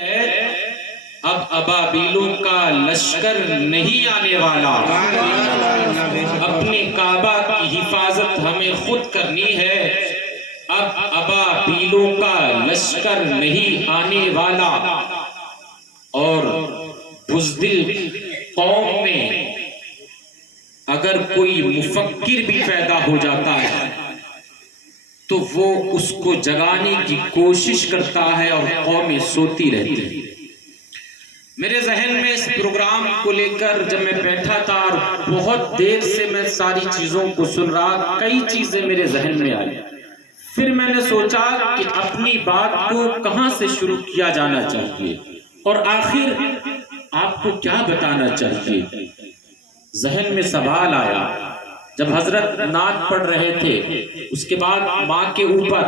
اب ابابیلوں کا لشکر نہیں آنے والا، اپنے کعبہ کی حفاظت ہمیں خود کرنی ہے۔ اب ابابیلوں کا لشکر نہیں آنے والا، اور بزدل قوم میں اگر کوئی مفکر بھی پیدا ہو جاتا ہے تو وہ اس کو جگانے کی کوشش کرتا ہے اور قومیں سوتی رہتی ہیں۔ میرے ذہن میں اس پروگرام کو لے کر جب میں بیٹھا تھا اور بہت دیر سے میں ساری چیزوں کو سن رہا، کئی چیزیں میرے ذہن میں آئی۔ پھر میں نے سوچا کہ اپنی بات کو کہاں سے شروع کیا جانا چاہیے اور آخر آپ کو کیا بتانا چاہیے۔ ذہن میں سوال آیا جب حضرت نعت پڑھ رہے تھے، اس کے بعد ماں کے اوپر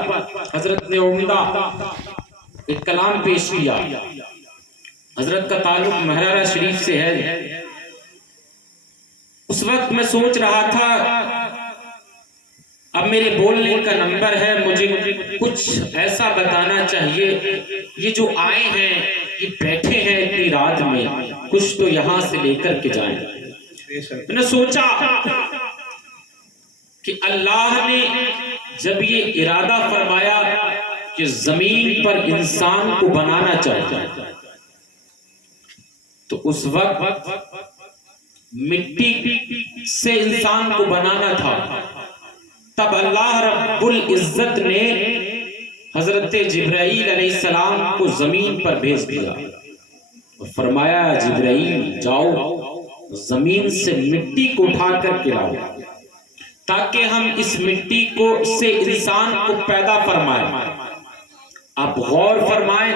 حضرت نے عمدہ ایک کلام پیش کیا۔ حضرت کا تعلق مہرارہ شریف سے ہے۔ اس وقت میں سوچ رہا تھا اب میرے بولنے کا نمبر ہے، مجھے کچھ ایسا بتانا چاہیے۔ یہ جو آئے ہیں، یہ بیٹھے ہیں اتنی رات میں، کچھ تو یہاں سے لے کر کے جائیں۔ میں نے سوچا کہ اللہ نے جب یہ ارادہ فرمایا کہ زمین پر انسان کو بنانا چاہتا ہے تو اس وقت مٹی سے انسان کو بنانا تھا۔ تب اللہ رب العزت نے حضرت جبرائیل علیہ السلام کو زمین پر بھیج دیا اور فرمایا جبرائیل جاؤ زمین سے مٹی کو اٹھا کر کے لاؤ تاکہ ہم اس مٹی کو سے انسان کو پیدا فرمائیں۔ آپ غور فرمائیں،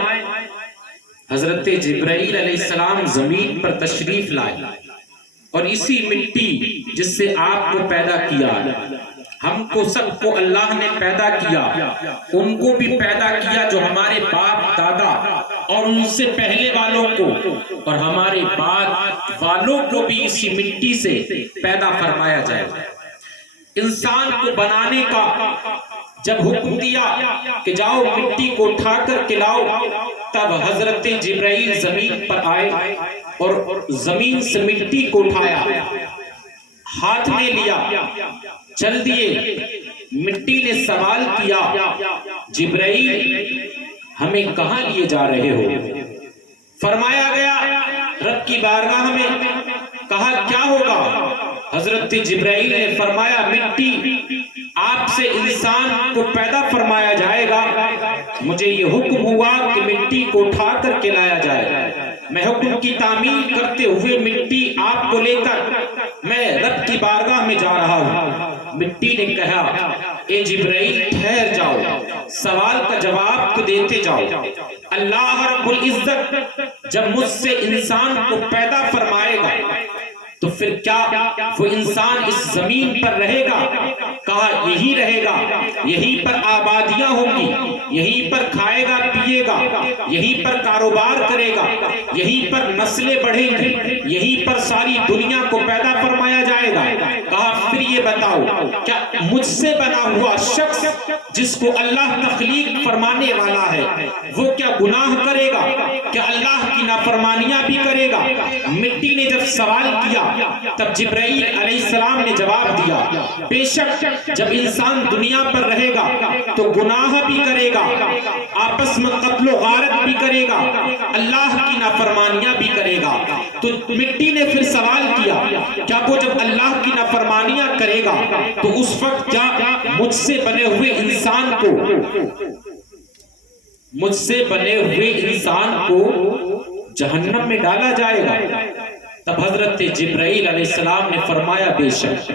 حضرت جبرائیل علیہ السلام زمین پر تشریف لائے اور اسی مٹی جس سے آپ کو پیدا کیا، ہم کو سب کو اللہ نے پیدا کیا، ان کو بھی پیدا کیا جو ہمارے باپ دادا اور ان سے پہلے والوں کو، اور ہمارے بعد والوں کو بھی اسی مٹی سے پیدا فرمایا جائے۔ انسان کو بنانے کا جب حکم دیا کہ جاؤ مٹی کو اٹھا کر کے لاؤ، تب حضرت جبرائیل زمین پر آئے اور زمین سے مٹی کو اٹھایا، ہاتھ میں لیا، چل دیے۔ مٹی نے سوال کیا جبرائیل ہمیں کہاں لیے جا رہے ہو؟ فرمایا گیا رب کی بارگاہ میں۔ کہا کیا ہوگا؟ حضرت جبرائیل نے فرمایا مٹی آپ سے انسان کو پیدا فرمایا جائے گا، مجھے یہ حکم ہوا کہ مٹی کو اٹھا کر کے لایا جائے۔ میں حکم کی تعمیل کرتے ہوئے مٹی آپ کو لے کر میں رب کی بارگاہ میں جا رہا ہوں۔ مٹی نے کہا اے جبرائیل ٹھہر جاؤ، سوال کا جواب تو دیتے جاؤ۔ اللہ رب العزت جب مجھ سے انسان کو پیدا فرمائے گا تو پھر کیا وہ انسان اس زمین پر رہے گا؟ کہا یہی رہے گا، یہیں پر آبادیاں ہوں گی، یہیں پر کھائے گا پیے گا، یہیں پر کاروبار کرے گا، یہیں پر نسلیں بڑھیں گی، یہیں پر ساری دنیا کو پیدا فرمایا جائے گا۔ کہا پھر یہ بتاؤ کیا مجھ سے بنا ہوا شخص جس کو اللہ تخلیق فرمانے والا ہے وہ کیا گناہ کرے گا؟ کیا اللہ کی نافرمانیاں بھی کرے گا؟ مٹی نے جب سوال کیا تب جبرائیل علیہ السلام نے جواب دیا بے شک جب انسان دنیا پر رہے گا تو گناہ بھی کرے گا، آپس میں قتل و غارت بھی کرے گا، اللہ کی نافرمانیاں بھی کرے گا۔ تو مٹی نے پھر سوال کیا کیا وہ جب اللہ کی نافرمانیاں کرے گا تو اس وقت کیا مجھ سے بنے ہوئے انسان کو جہنم میں ڈالا جائے گا؟ تب حضرت جبرائیل علیہ السلام نے فرمایا بے شک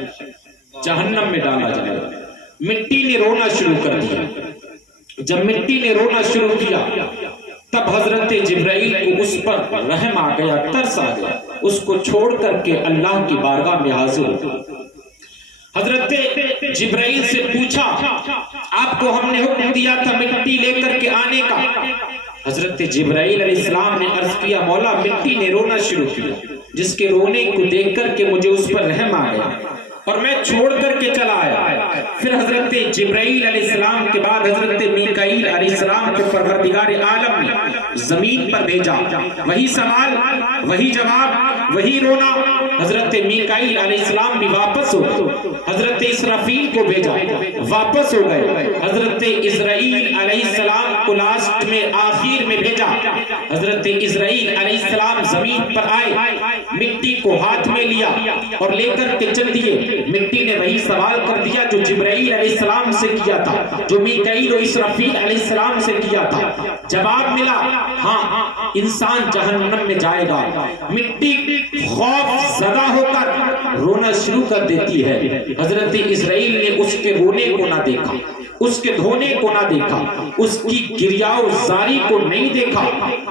جہنم میں ڈالا جائے گا۔ مٹی نے رونا شروع کر دیا۔ جب مٹی نے رونا شروع کیا تب حضرت جبرائیل کو اس پر رحم آ گیا، ترس آ گیا، اس کو چھوڑ کر کے اللہ کی بارگاہ میں حاضر ہوا۔ حضرت جبرائیل سے پوچھا آپ کو ہم نے حکم دیا تھا مٹی لے کر کے آنے کا۔ حضرت جبرائیل علیہ السلام نے عرض کیا مولا مٹی نے رونا شروع کیا، جس کے رونے کو دیکھ کر کے مجھے اس پر رحم آ گیا۔ اور میں چھوڑ کر کے چلا آیا. پھر حضرت جبرائیل علیہ السلام کے بعد حضرت میکائیل علیہ السلام کو پروردگار عالم نے زمین پر بھیجا. وہی سوال، وہی جواب، وہی رونا. حضرت میکائیل علیہ السلام بھی واپس ہو گئے. حضرت اسرافیل کو بھیجا، واپس ہو گئے. حضرت اسرائیل علیہ السلام کو لاسٹ میں آخر میں بھیجا. حضرت اسرائیل علیہ السلام زمین پر آئے، مٹی کو ہاتھ میں لیا اور لے کر کے چل دیے. مٹی نے وہی سوال کر دیا جو جبرائیل علیہ السلام سے کیا تھا، جو میکائیل و اسرافیل علیہ السلام سے کیا تھا. جواب ملا، ہاں انسان جہنم میں جائے گا. مٹی خوف زدہ ہو کر رونا شروع کر دیتی ہے. حضرت اسرائیل نے اس کے رونے کو نہ دیکھا، اس کے دھونے کو نہ دیکھا، اس کی گریاؤ زاری کو نہیں دیکھا،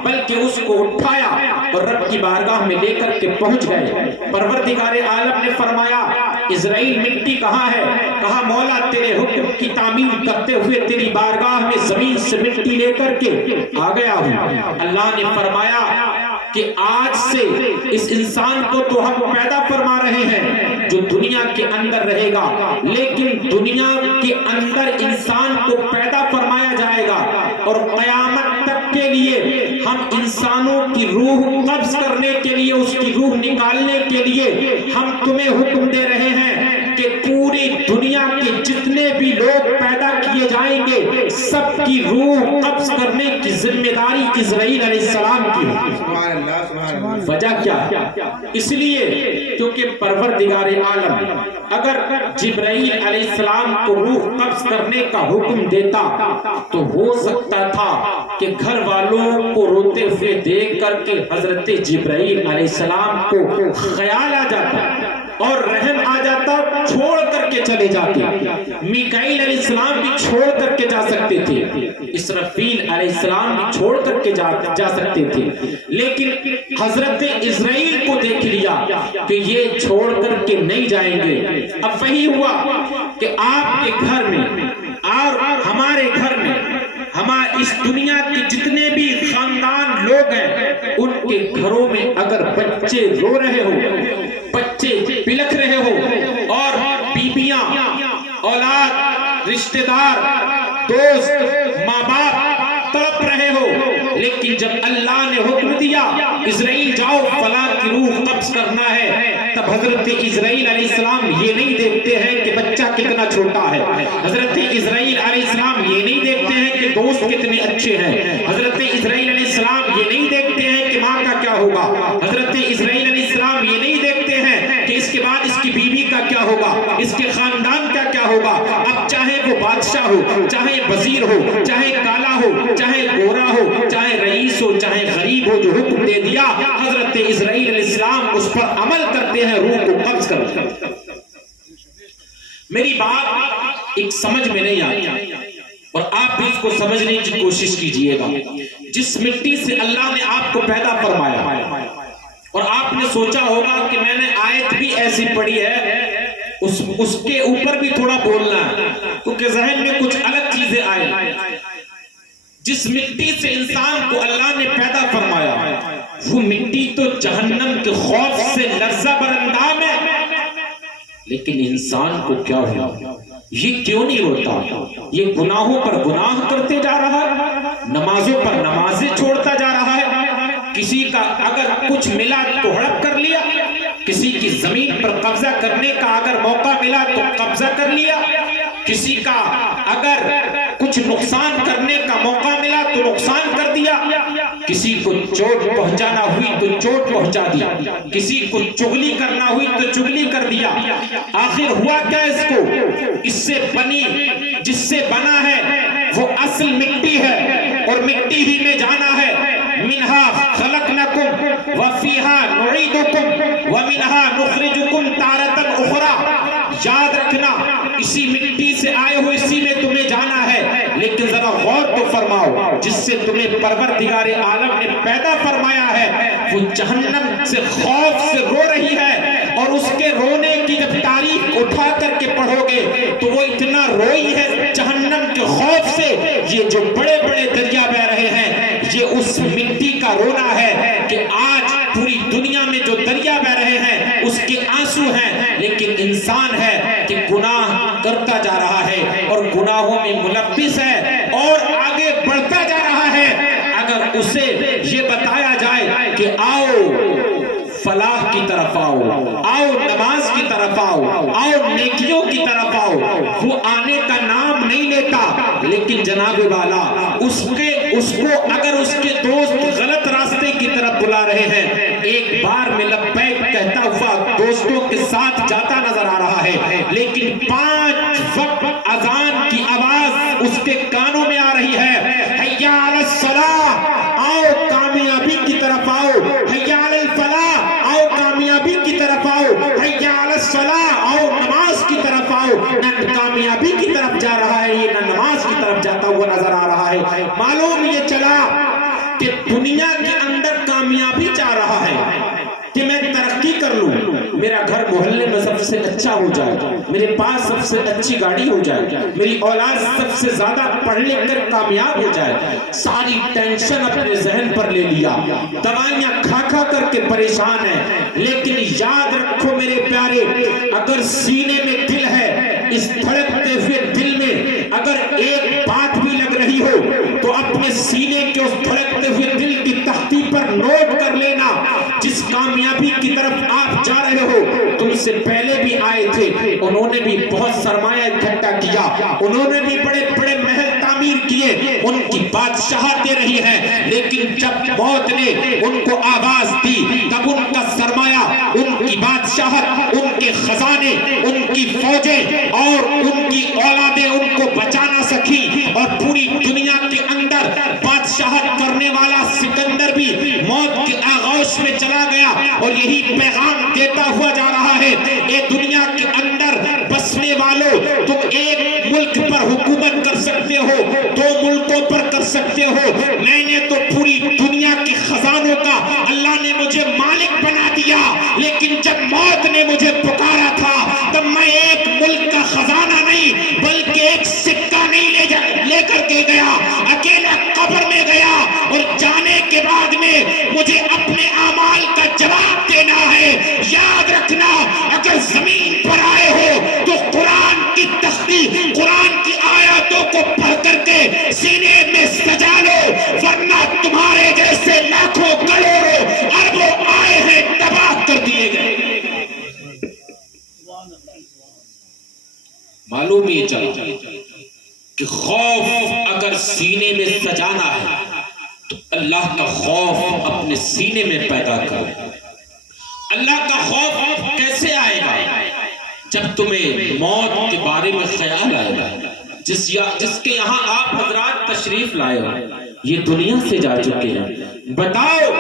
بلکہ اس کو اٹھایا اور رب کی بارگاہ میں لے کر کے پہنچ گئے. پروردگار عالم نے فرمایا، اسرائیل مٹی کہاں ہے؟ کہا مولا تیرے حکم کی تعمیل کرتے ہوئے تیری بارگاہ میں زمین سے مٹی لے کر کے آ گیا ہوں. اللہ نے فرمایا کہ آج سے اس انسان کو تو ہم پیدا فرما رہے ہیں جو دنیا کے اندر رہے گا، لیکن دنیا کے اندر انسان کو پیدا فرمایا جائے گا اور قیامت تک کے لیے ہم انسانوں کی روح قبض کرنے کے لیے، اس کی روح نکالنے کے لیے ہم تمہیں حکم دے رہے ہیں کہ پوری دنیا کے جتنے بھی لوگ پیدا کیے جائیں گے سب کی روح قبض کرنے کی ذمہ داری اسرائیل علیہ السلام کی ہے. وجہ کیا ہے؟ اس لیے کیونکہ پروردگار عالم اگر جبرائیل علیہ السلام کو روح قبض کرنے کا حکم دیتا تو ہو سکتا تھا کہ گھر والوں کو روتے ہوئے دیکھ کر کے حضرت جبرائیل علیہ السلام کو خیال آ جاتا اور رحم آ جاتا، چھوڑ کر کے چلے جاتے. میکائیل علیہ السلام بھی چھوڑ کر کے جا سکتے تھے، اسرافیل علیہ السلام بھی چھوڑ کر کے جا سکتے تھے، لیکن حضرت اسرائیل کو دیکھ لیا کہ یہ چھوڑ کر کے نہیں جائیں گے. اب وہی ہوا کہ آپ کے گھر میں اور ہمارے گھر میں، ہمارے اس دنیا کے جتنے بھی خاندان لوگ ہیں ان کے گھروں میں اگر بچے رو رہے ہو، بچے بلکھ رہے ہو اور بیبیاں، اولاد، رشتہ دار، دوست، ماں باپ تڑپ رہے ہو، لیکن جب اللہ نے حکم دیا اسرائیل جاؤ فلاں کی روح قبض کرنا ہے، تب حضرت اسرائیل علیہ السلام یہ نہیں دیکھتے ہیں کہ بچہ کتنا چھوٹا ہے. حضرت اسرائیل علیہ السلام یہ نہیں دیکھتے ہیں کہ دوست کتنے اچھے ہیں. حضرت اسرائیل علیہ السلام یہ نہیں دیکھتے ہیں کہ ماں کا کیا ہوگا. حضرت اسرائیل علیہ السلام یہ نہیں دیکھتے ہیں کہ اس کے بعد اس کی بیوی کا کیا ہوگا، اس کے خاندان کا کیا ہوگا. اب چاہے وہ بادشاہ ہو، چاہے وزیر ہو، چاہے کالا ہو، چاہے گورا ہو، چاہے رئیس ہو، چاہے غریب ہو، جو حکم دے دیا حضرت اسرائیل علیہ السلام اس پر عمل کرتے ہیں، روح کو قبض کرتے ہیں. میری بات ایک سمجھ میں نہیں آتی اور آپ بھی اس کو سمجھنے کی کوشش کیجئے گا. جس مٹی سے اللہ نے آپ کو پیدا فرمایا اور آپ نے سوچا ہوگا کہ میں نے آیت بھی ایسی پڑھی ہے، اس کے اوپر بھی تھوڑا بولنا ہے کیونکہ ذہن میں کچھ الگ چیزیں آئیں. جس مٹی سے انسان کو اللہ نے پیدا فرمایا وہ مٹی تو جہنم کے خوف سے لرزہ برندام ہے، لیکن انسان کو کیا ہوا؟ یہ کیوں نہیں روتا؟ یہ گناہوں پر گناہ کرتے جا رہا ہے، نمازوں پر نمازیں چھوڑتا جا رہا ہے. کسی کا اگر کچھ ملا تو ہڑپ کر لیا، کسی کی زمین پر قبضہ کرنے کا اگر موقع ملا تو قبضہ کر لیا، کسی کا اگر کچھ نقصان کرنے کا موقع ملا تو نقصان کر دیا، کسی کو چوٹ پہنچانا ہوئی تو چوٹ پہنچا دیا، کسی کو چغلی کرنا ہوئی تو چغلی کر دیا. آخر ہوا کیا اس کو؟ اس سے بنی، جس سے بنا ہے وہ اصل مٹی ہے اور مٹی ہی میں جانا ہے. منہا خلقناکم وفیہا نعیدکم ومنہا نخرجکم تارۃ اخری. یاد رکھنا اسی مٹی سے آئے ہو، اسی میں تمہیں جانا ہے، لیکن ذرا غور تو فرماؤ جس سے تمہیں پروردگار عالم نے پیدا فرمایا ہے وہ جہنم سے خوف سے رو رہی ہے، اور اس کے رونے کی جب تاریخ اٹھا کر کے پڑھو گے تو وہ اتنا روئی ہے جہنم کے خوف سے. یہ جو بڑے بڑے دریا بہ رہے ہیں یہ اس مٹی کا رونا ہے کہ آج پوری دنیا میں جو دریا بہ رہے ہیں اس کے آنسو ہیں، لیکن انسان ہے کہ گناہ کرتا جا رہا ہے اور گناہوں میں ملبس ہے اور آگے بڑھتا جا رہا ہے، اگر اسے یہ بتایا جائے کہ آؤ فلاح کی طرف آؤ، آؤ نماز کی طرف آؤ، آؤ نیکیوں کی طرف آؤ، وہ آنے کا نام نہیں لیتا، لیکن جناب والا اس کو اگر اس کے دوست غلط راستے کی طرف بلا رہے ہیں، ایک بار میں لبیک کہتا ہوا دوستوں کے ساتھ جاتا نظر آ رہا ہے، لیکن 5 وقت اذان کی آواز اس کے کانوں میں آ رہی ہے، حیا علی الصلاۃ، آؤ کامیابی کی طرف آؤ، حیا علی الفلاح، آؤ کامیابی کی طرف آؤ، حیا علی الصلاۃ، آؤ نماز کی طرف آؤ، نہ کامیابی کی طرف جا رہا ہے یہ، نہ نماز کی طرف جاتا ہوا نظر آ رہا ہے۔ معلوم یہ چلا کہ دنیا کے اندر کامیابی چاہ رہا ہے کہ میں ترقی کر لوں، میرا گھر محلے میں سب سے اچھا ہو جائے، میرے پاس سب سے اچھی گاڑی ہو جائے، میری اولاد سب سے زیادہ پڑھ لکھ کر کامیاب ہو جائے، ساری ٹینشن اپنے ذہن پر لے لیا، دوائیاں کھا کھا کر کے پریشان ہے۔ لیکن یاد رکھو میرے پیارے، اگر سینے میں دل ہے، اس دھڑکتے ہوئے دل میں اگر ایک بات بھی لگ رہی ہو تو اپنے سینے کے اس دھڑکتے ہوئے دل کی تختی پر نوٹ کر لینا، جس کامیابی کی طرف آپ جا رہے ہو تم سے پہلے بھی آئے تھے، انہوں نے بھی بہت سرمایہ اکٹھا کیا، انہوں نے بھی بڑے بڑے محل تعمیر کیے، ان کی بادشاہتیں رہی ہیں، لیکن جب موت نے ان کو آواز دی تب ان کا سرمایہ، ان کی بادشاہت، ان کے خزانے، ان کی فوجیں اور ان کی اولادیں ان کو بچا نہ سکی، اور پوری دنیا کے اندر بادشاہت کرنے والا سکندر بھی موت کے آغوش میں چلا گیا اور یہی پیغام دیتا ہوا جا رہا ہے، اے دنیا کے اندر بسنے والوں، تم ایک ملک پر حکومت کر سکتے ہو، 2 ملکوں پر کر سکتے ہو، میں نے تو پوری دنیا کے خزانوں کا اللہ نے مجھے مالک بنا دیا، لیکن جب موت نے مجھے پکارا تھا تب میں ایک ملک کا خزانہ نہیں بلکہ ایک سکہ نہیں لے کر کے گیا، اکیلا قبر میں گیا، اور جانے کے بعد میں مجھے اپنے اعمال کا جواب دینا ہے۔ یاد رکھنا، اگر زمین پر آئے ہو تو قرآن کی تختی، قرآن کی آیاتوں کو پڑھ کر کے سینے میں سجا لو، ورنہ تمہارے جیسے لاکھوں کروڑوں اربوں آئے ہیں تباہ کر دیے گئے۔ معلوم یہ چلا کہ خوف اگر سینے میں سجانا ہے تو اللہ کا خوف اپنے سینے میں پیدا کرو۔ اللہ کا خوف کیسے آئے گا؟ جب تمہیں موت کے بارے میں خیال آئے گا، جس کے یہاں آپ حضرات تشریف لائے ہو، یہ دنیا سے جا چکے ہیں، بتاؤ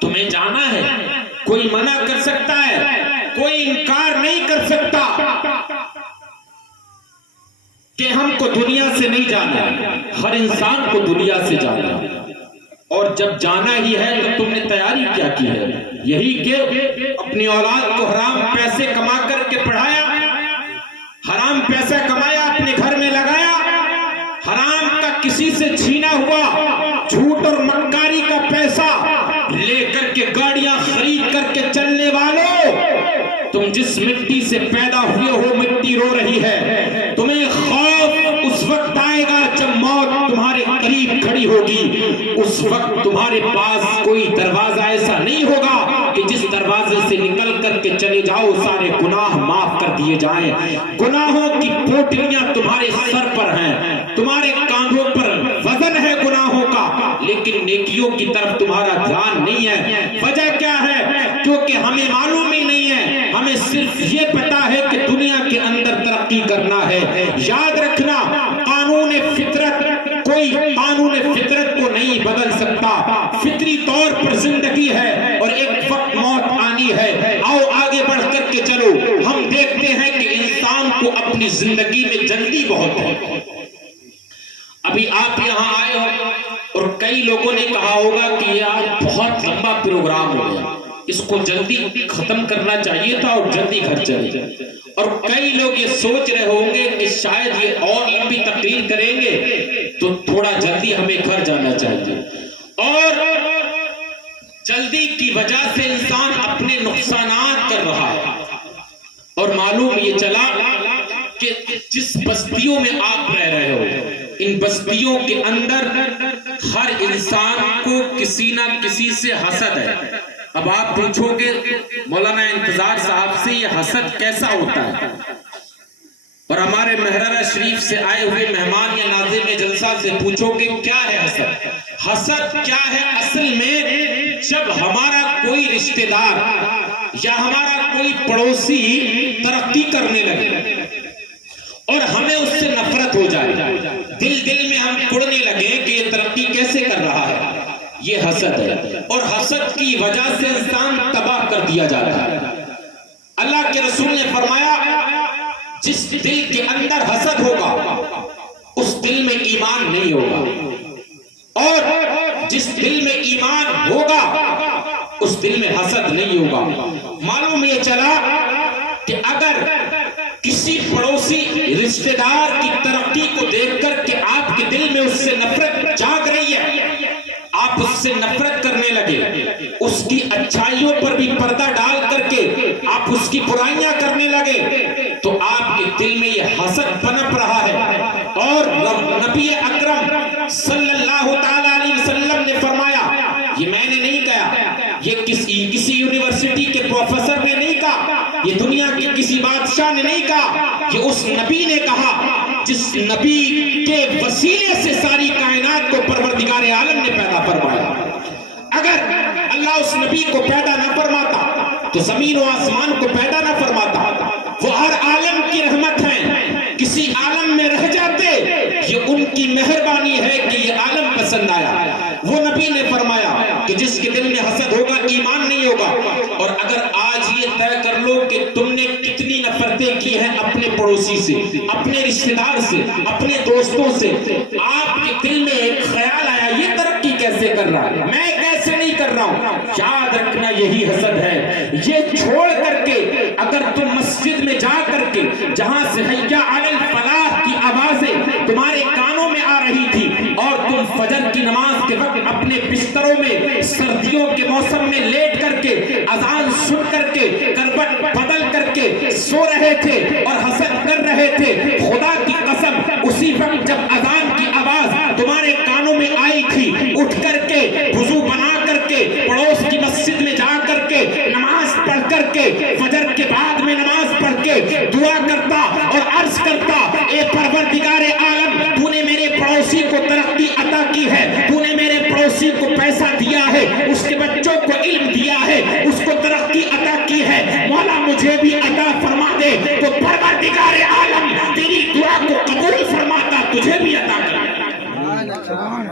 تمہیں جانا ہے، کوئی منع کر سکتا ہے؟ کوئی انکار نہیں کر سکتا کہ ہم کو دنیا سے نہیں جانا، ہر انسان کو دنیا سے جانا، اور جب جانا ہی ہے تو تم نے تیاری کیا کی ہے؟ یہی کہ اپنی اولاد کو حرام پیسے کما کر کے پڑھایا، حرام پیسہ کمایا اپنے گھر میں لگایا، حرام کا کسی سے چھینا ہوا جھوٹ اور مکاری کا پیسہ لے کر کے گاڑیاں خرید کر کے چلنے والوں، تم جس مٹی سے پیدا ہوئے ہو مٹی رو رہی ہے۔ تمہیں خوف اس وقت آئے گا جب موت تمہارے قریب کھڑی ہوگی، اس وقت تمہارے پاس کوئی دروازہ ایسا نہیں ہوگا کہ جس دروازے سے نکل کر کے چلے جاؤ سارے گناہ معاف کر دیے جائیں۔ گناہوں کی پوٹلیاں تمہارے سر پر ہیں، تمہارے کاندھوں پر وزن ہے گناہوں کا، لیکن نیکیوں کی طرف تمہارا دھیان نہیں ہے۔ وجہ کیا ہے؟ کیونکہ ہمیں معلوم ہی نہیں ہے، ہمیں صرف یہ پتا ہے کہ دنیا کے اندر ترقی کرنا ہے۔ یاد رکھنا، قانون فطرت، کوئی قانون فطرت کو نہیں بدل سکتا، فطری طور پر زندگی ہے اور ایک وقت موت آنی ہے۔ آؤ آگے بڑھ کر کے چلو، ہم دیکھتے ہیں کہ انسان کو اپنی زندگی میں جلدی بہت ہے۔ ابھی آپ یہاں آئے ہو اور کئی لوگوں نے کہا ہوگا کہ یار بہت لمبا پروگرام ہو گیا، اس کو جلدی ختم کرنا چاہیے تھا اور جلدی گھر چلے جائے، اور کئی لوگ یہ سوچ رہے ہوں گے کہ شاید یہ اور لمبی تقریر کریں گے تو تھوڑا جلدی ہمیں گھر جانا چاہیے، اور جلدی کی وجہ سے انسان اپنے نقصانات کر رہا ہے، اور معلوم یہ چلا کہ جس بستیوں میں آپ رہ رہے ہو ان بستیوں کے اندر ہر انسان کو کسی نہ کسی سے حسد ہے. اب آپ پوچھو گے مولانا انتظار صاحب سے یہ حسد کیسا ہوتا ہے، اور ہمارے محررہ شریف سے آئے ہوئے مہمان یا ناظرین جلسہ سے پوچھو کہ کیا ہے حسد. حسد کیا ہے اصل میں؟ جب ہمارا کوئی رشتہ دار یا ہمارا کوئی پڑوسی ترقی کرنے لگے اور ہمیں اس سے نفرت ہو جائے، دل میں ہم کڑنے لگے کہ یہ ترقی کیسے کر رہا ہے، یہ حسد ہے. اور حسد کی وجہ سے انسان تباہ کر دیا جاتا ہے. اللہ کے رسول نے فرمایا جس دل کے اندر حسد ہوگا اس دل میں ایمان نہیں ہوگا، اور جس دل میں ایمان ہوگا اس دل میں حسد نہیں ہوگا. معلوم یہ چلا کہ اگر کسی پڑوسی رشتہ دار کی ترقی کو دیکھ کر کہ آپ کے دل میں اس سے نفرت جاگ رہی ہے، آپ اس سے نفرت کرنے لگے، اس کی اچھائیوں پر بھی پردہ ڈال کر کے آپ اس کی برائیاں کرنے لگے، تو آپ کے دل میں یہ حسد پنپ رہا ہے. اور نبی اکرم صلی اللہ تعالی علیہ وسلم نے فرمایا، یہ میں نے نہیں کہا، یہ کسی یونیورسٹی کے پروفیسر نے نہیں کہا، یہ دنیا کے کسی بادشاہ نے نہیں کہا، یہ اس نبی نے کہا جس نبی کے وسیلے سے ساری کائنات کو پروردگار عالم نے پیدا فرمایا. اگر اللہ اس نبی کو پیدا نہ فرماتا تو زمین و آسمان کو پیدا نہ فرماتا. وہ ہر عالم کی رحمت ہیں، کسی عالم میں رہ جاتے، یہ ان کی مہربانی ہے کہ یہ عالم پسند آیا. وہ نبی نے فرمایا کہ جس کے دل میں حسد ہوگا ایمان نہیں ہوگا. اور اگر آج یہ طے کر لو کہ تم نے کتنی نفرتیں کی ہیں اپنے پڑوسی سے، اپنے رشتہ دار سے، اپنے دوستوں سے، آپ کے دل میں ایک خیال آیا یہ ترقی کیسے کر رہا ہے، میں کیسے نہیں کر رہا ہوں، یاد رکھنا یہی حسد ہے. یہ چھوڑ کر کے اگر تم مسجد میں جا کر کے جہاں سے حیا علی الفلاح کی آوازیں تمہارے کانوں میں آ رہی تھی اور تم فجر کی نماز کے وقت اپنے بستروں میں سردیوں کے موسم میں لیٹ کر کے اذان سن کر کے کروٹ بدل کر کے سو رہے تھے اور حسد کر رہے تھے، خدا کی قسم اسی وقت جب اذان کی آواز تمہارے کانوں میں آئی تھی، اٹھ کر کے وضو بنا کر کے پڑوس کی مسجد میں جا کر کے نماز پڑھ کر کے فجر کے بعد میں نماز پڑھ کے دعا کرتا اور عرض کرتا، اے پروردگار عالم، تو نے میرے پڑوسی کو ترقی عطا کی ہے، تو نے میرے پڑوسی کو پیسہ دیا ہے، اس کے بچوں کو علم دیا ہے، اس کو ترقی عطا کی ہے، مولا مجھے بھی عطا فرما دے. تو پروردگار عالم تیری دعا کو قبول فرماتا، تجھے بھی عطا کرتا.